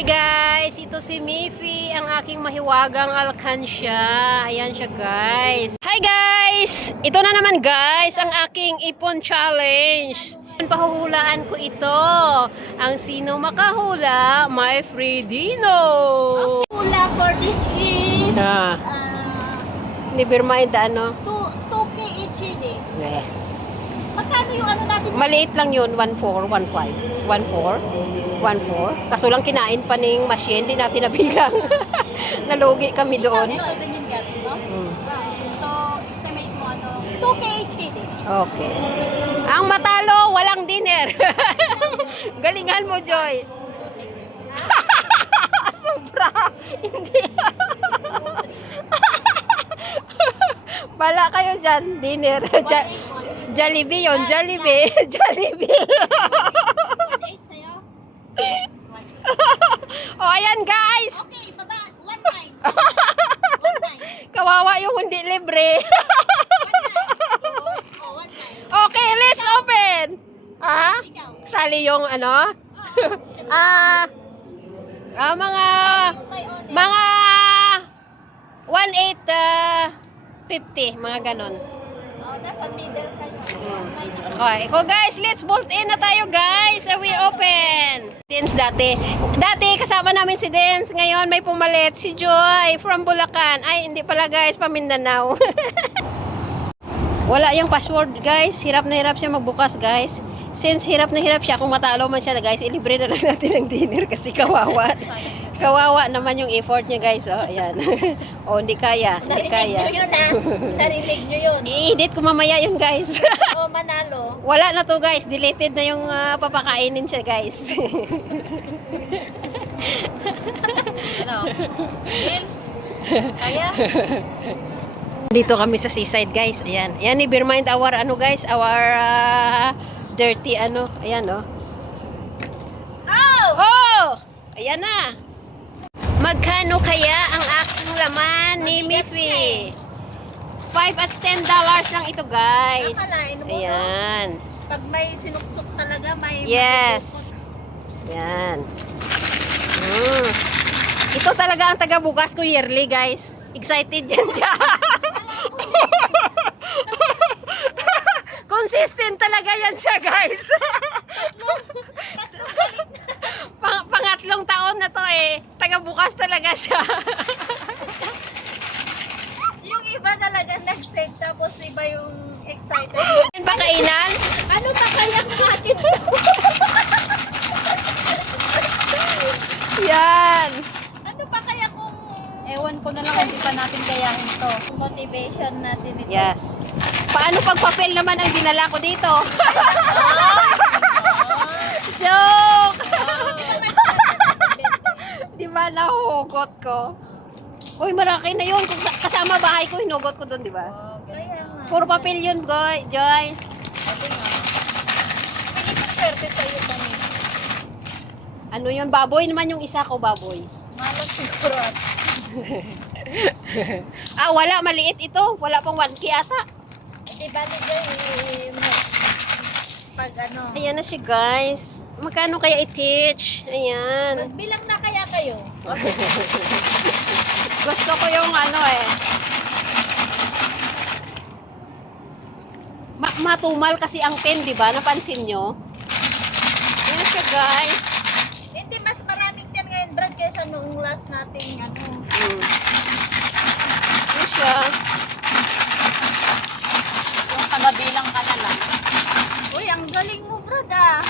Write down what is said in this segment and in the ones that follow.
Hi guys! Ito si Miffy, ang aking mahiwagang alkansya. Ayan siya guys. Hi guys! Ito na naman guys, ang aking ipon challenge. Pahuhulaan ko ito. Ang sino makahula, may free dino. Hula for this is Ah, uh, never mind ano. 2 2k each yun. Eh. Magkano yung ano natin? Maliit lang yun, 1.4, 1.5. 1.4? 1.4? Kaso lang kinain pa ng machine, hindi natin nabilang. Nalugi kami doon. Ito, ito yung gamit mo? So, estimate mo ano? 2k each yun eh. Okay. Ang matalo, walang dinner. Galingan mo, Joy. 2.6. Sobra. Hindi. Bala kayo dyan, dinner. Ja- 1.8 Jollibee yun, Jollibee. Jollibee. 1.8 sa'yo? o, ayan guys. Okay, baba. 1.9. 1.9. Kawawa yung hindi libre. Oh, 1.9. okay, let's open. Ah? Ikaw. Sali yung ano? Oh, Ah, ah mga mga 1.8 uh, 50, mga ganon. Nasa middle kayo. 1.9 ako. Okay, ko guys, let's bolt in na tayo guys. I will open. Dance dati. Dati kasama namin si Dance. Ngayon may pumalit si Joy from Bulacan. Ay, hindi pala guys, pa Mindanao. Wala yung password guys. Hirap na hirap siya magbukas guys. Since hirap na hirap siya, kung matalo man siya guys, ilibre na lang natin ang dinner kasi kawawa. kawawa naman yung effort niya guys. Oh, ayan. oh, hindi kaya. Hindi kaya. ah. Narinig nyo yun. I-edit ko mamaya yun guys. O manalo. Wala na to guys, deleted na yung ah, papakainin siya guys. Ano? Will? Kaya? Dito kami sa seaside guys, ayan. Ayan, never mind our ano guys, our ah, dirty ano, ayan oh. Oh! Oh! Ayan na. Magkano kaya ang aking laman ni Miffy? 5 at 10 dollars lang ito guys. Ayan. Pag may sinuksok talaga, may... Yes. Yan. Mm. Ito talaga ang taga-bukas ko yearly, guys. Excited yan siya. Consistent talaga yan siya, guys. Pang pangatlong taon na to eh. Taga-bukas talaga siya. Yung iba talaga nag-save, tapos iba yung excited. Yan pa kainan? ano pa kaya ng atin? Yan. ano pa kaya kung... Ewan ko na lang kung di pa natin kayahin to. Motivation natin ito. Yes. Paano pag papel naman ang dinala ko dito? Joke! Di ba nahugot ko? Uy, maraki na yun. Kung kasama bahay ko, hinugot ko doon, di ba? Puro papel yun, Goy. Joy. Sa'yo kami. Ano yun? Baboy naman yung isa ko, baboy. Malas siguro Ah, wala. Maliit ito. Wala pang 1K ata. Di ba ni Joy, pag ano, Ayan na siya, guys. Magkano kaya i-teach? Ayan. magbilang na kaya kayo? Gusto ko yung ano eh. Ma matumal kasi ang 10, di ba? Napansin nyo? Ayan siya, guys. Hindi, mas maraming tiyan ngayon, Brad, kaysa noong last nating ano. Hmm. Ayan siya. Yung tagabilang ka na lang. Uy, ang galing mo, Brad, ah.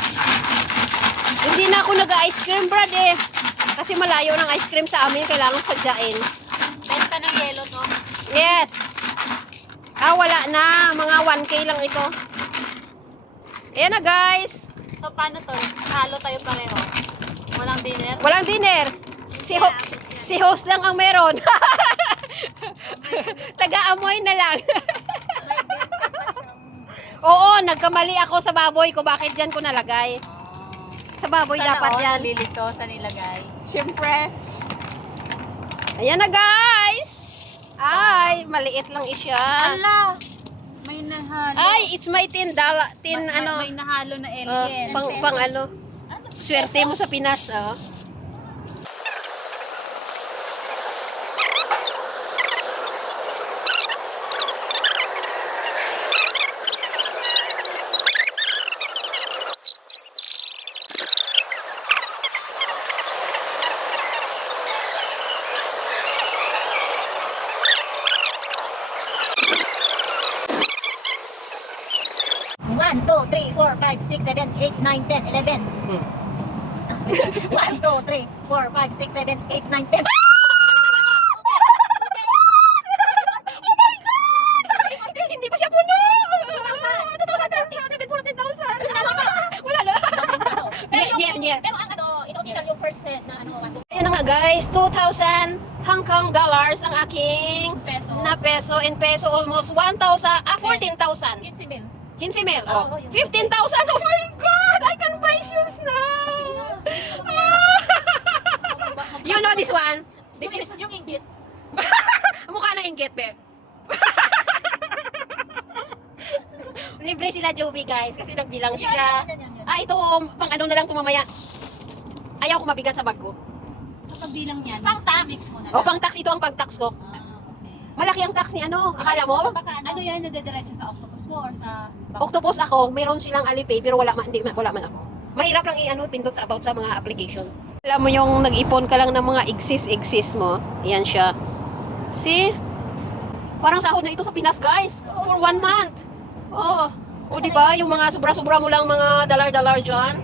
Hindi na ako nag-ice cream, Brad eh. Kasi malayo ng ice cream sa amin. Kailangan sadyain. Benta ng yelo to. Yes. Ah, wala na. Mga 1K lang ito. Ayan na, guys. So, paano to? Halo tayo pareho. Walang dinner? Walang dinner. Si, ho- si host lang ang meron. Taga-amoy na lang. Oo, nagkamali ako sa baboy ko. Bakit dyan ko nalagay? Sa baboy dapat yan. Nalilito sa nilagay. Siyempre. Ayan na guys. Ay, maliit lang isya. Ala! May nahalo. Ay, it's my tin dala, tin Ma- ma- ano. May nahalo na uh, alien. pang, pang ano. Ano? Swerte mo sa Pinas, oh. 8, 9, 10, 11. Hmm. 1, 2, 3, 4, 5, 6, 7, 8, 9, 10. Hindi pa siya puno! 2,000! Wala na! Pero, Nier, nier. pero ang ano, inofficial yung percent na ano, ano, Ayan na nga guys, 2,000 Hong Kong dollars ang aking peso. na peso in peso almost 1,000, ah 14,000. 15 mil. 15 mil, oh. yun. 15,000, oh my God! I can buy shoes now! you know this one? This is yung inggit. mukha na inggit, be. Libre sila, Joby, guys. Kasi nagbilang sila. Ah, ito, um, pang ano na lang ito mamaya. Ayaw ko mabigat sa bag ko. Sa pagbilang yan, pang tax. Mix mo na O, pang tax, ito ang pang tax ko. Malaki ang tax ni ano, akala mo? Baka ano, ano yan, nadediretso sa octopus mo or sa... Octopus ako, mayroon silang Alipay, pero wala man, hindi, wala man ako. Mahirap lang i-ano, pindot sa about sa mga application. Alam mo yung nag-ipon ka lang ng mga exist-exist mo, yan siya. See? Parang sahod na ito sa Pinas, guys. For one month. Oo. O, di ba? Yung mga sobra-sobra mo lang mga dollar-dollar dyan.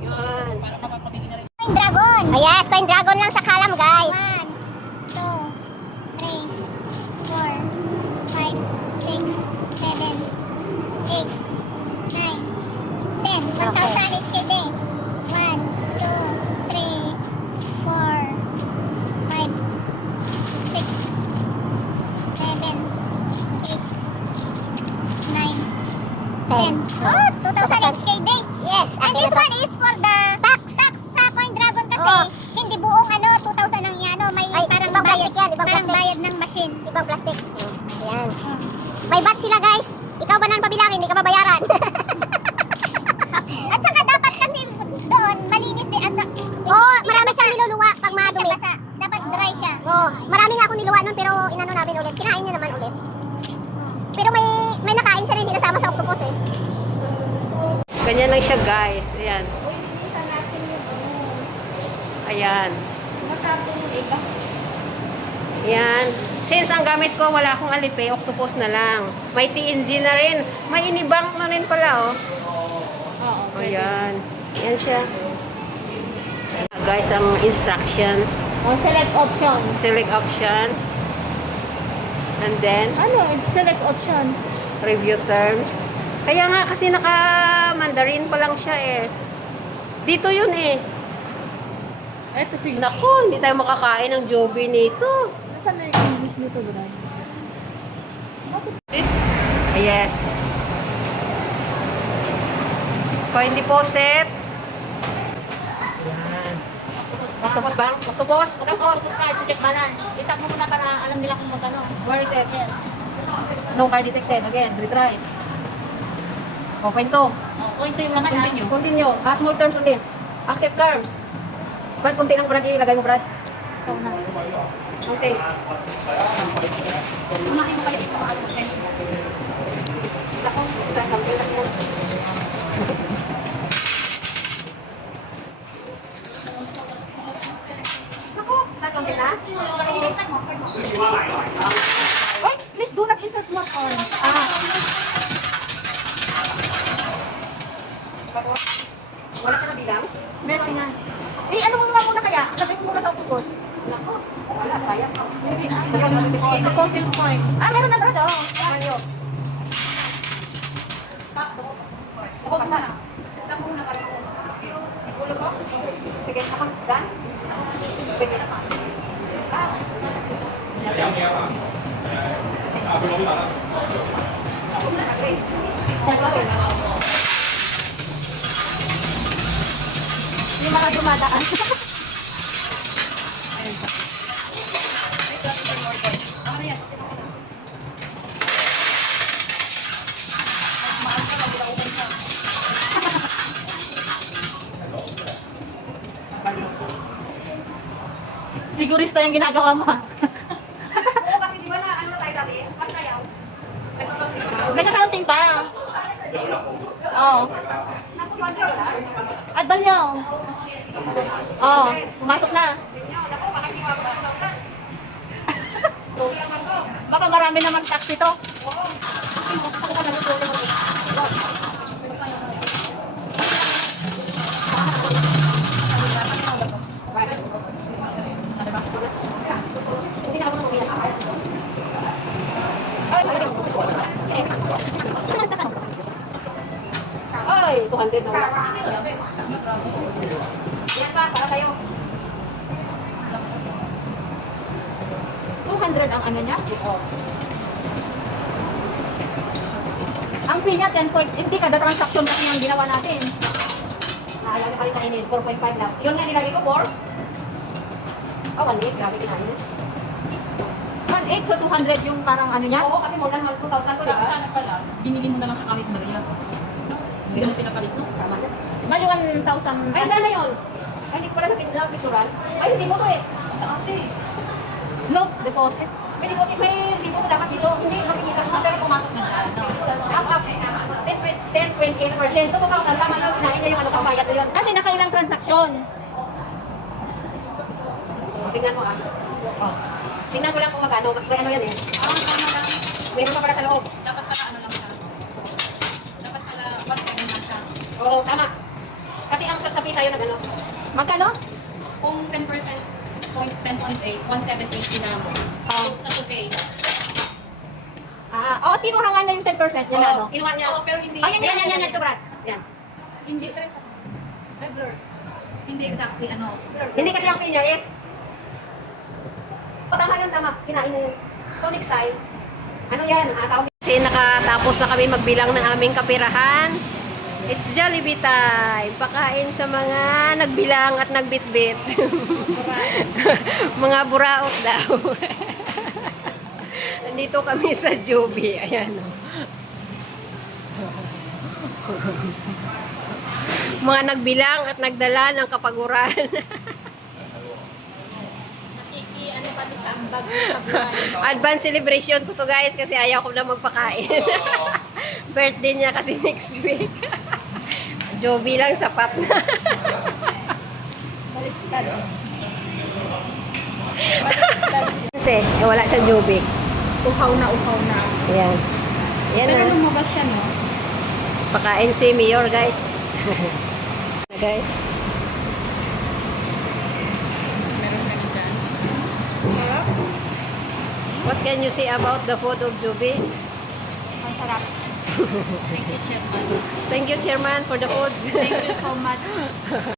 Yan. para mapapamili na rin. Coin Dragon. Oh, yes, Coin Dragon lang sa kalam, guys. 1, 2, 3, 4, 5, 6, 7, 8, 9, 10. 1,000 each day. 1, 2, 3, 4, 5, 6, 7, 8, 9, 10. Oh, at saka dapat kasi doon malinis din at saka oh, marami siyang niluluwa pag madumi. Dapat dry siya. Oh, marami nga ako niluwa nun pero inano namin ulit. Kinain niya naman ulit. Pero may may nakain siya na hindi kasama sa octopus eh. Ganyan lang siya, guys. Ayan. Ayan. Yan. Since ang gamit ko, wala akong Alipay, octopus na lang. May TNG na rin. May inibang na rin pala, oh. O yan. Yan siya. Guys, ang instructions. Oh, select option. Select options. And then, Ano? Select option. review terms. Kaya nga kasi naka-Mandarin pa lang siya eh. Dito yun eh. Eto sige. Naku, hindi tayo makakain ng Joby nito. Nasaan na yung English nito, Brad? Yes. Coin deposit. Yan. Octopus ba? Octopus? Tapos, Octopus. card to check balance. Itap mo muna para alam nila kung magano. Where is it? No card detected. Again, retry. Open to. Oh, point to yung laman. Continue. Continue. Ah, small terms only. Accept terms. Brad, kunti lang Brad. Ilagay mo Brad. Ikaw na. Kunti. Kumain mo kayo ito ang process. Ako, 喜欢哪一款？啊 Yung mga dumadaan. Sigurista yung ginagawa mo ha. Kasi di ba na ano tayo dati? Pantayaw. Nag-accounting pa. Oo. At balyo. Oo. Pumasok na. Baka marami naman tax ito. 200 na wala. Yan pa, para tayo. 200 ang ano niya? Oo. Ang fee niya, 10 point. Hindi, kada transaction kasi yung ginawa natin. Naalala pa rin kainin, 4.5 lang. Yun nga nilagay ko, 4? Oh, 1.8. Grabe kinain. 1.8 sa so 200 yung parang ano niya? Oo, kasi more than 1,000 ko, diba? Sana pala. Binili mo na lang siya kahit Maria. Hindi mo pinapalit, no? Tama na. Bali 1,000. Ay, sana yun. Ay, hindi ko pala napinsa picturean. Ay, resibo to eh. Ate. No, deposit. May deposit, may resibo to dapat dito. Hindi, makikita ko sa pero pumasok na dyan. Up, up. 10.8%. So, 2,000. Tama yun. Kinain niya yung ano, kasi bayad ko yun. Kasi nakailang transaksyon. Tingnan mo ah. Oh. Tingnan mo lang kung magkano. May ano yan eh. Ah, tama lang. Mayroon pa pala sa loob. Dapat pala ano lang siya. Dapat pala 1.7 lang siya. Oo, tama. Kasi ang sa sapi tayo nag ano. Magkano? Kung 10%, point 10.8, 178 dinamo. Oh. Sa 2K. Ah, oh, tinuhangan na yung 10% yan ano. Oo, kinuha niya. Oo, pero hindi. Ay, yan, yan, yan, yan, ito, Brad. Yan. Hindi. Hindi exactly ano. Hindi kasi ang fee niya is... O, tama yun, tama. Kinain na yun. So, next time, ano yan? Ah, tawag kasi nakatapos na kami magbilang ng aming kapirahan. It's Jollibee time. Pakain sa mga nagbilang at nagbitbit. mga buraot daw. Nandito kami sa Joby. Ayan. oh. mga nagbilang at nagdala ng kapaguran. Ano buhay. Advance celebration ko to guys kasi ayaw ko na magpakain. Birthday niya kasi next week. Joby lang sapat na. kasi eh, wala sa Joby. Uhaw na, uhaw na. Ayan. Ayan Pero na. lumabas siya, no? Pakain si Mayor guys. guys. Meron na dyan. What can you say about the food of Joby? Ang sarap. Thank you, Chairman. Thank you, Chairman, for the food. Thank you so much.